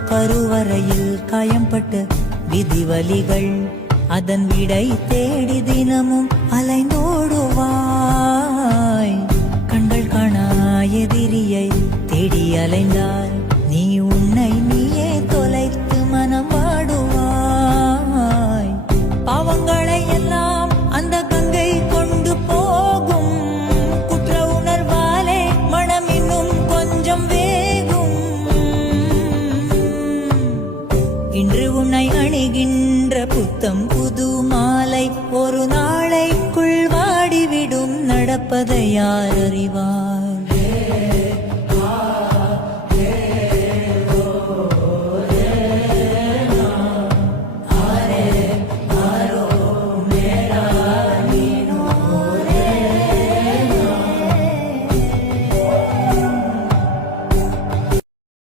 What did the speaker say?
கருவறையில் காயம்பட்ட விதிவலிகள் அதன் விடை தேடி தினமும் அலைந்தோடுவாய். கண்கள் காணா எதிரியை தேடி அலைந்தால் நீ உன்னை நீயே தொலைத்து மனம் வாடுவாய். பாவங்களை எல்லாம் அந்த கங்கை கொண்டு போகும். குற்ற உணர்வாலே மனம் இன்னும் கொஞ்சம் வேகும். இன்று உன்னை அணிகின்ற புத்தம் புது மாலை ஒரு நாளைக்குள் வாடிவிடும். நடப்பதை யார் அறிவார்?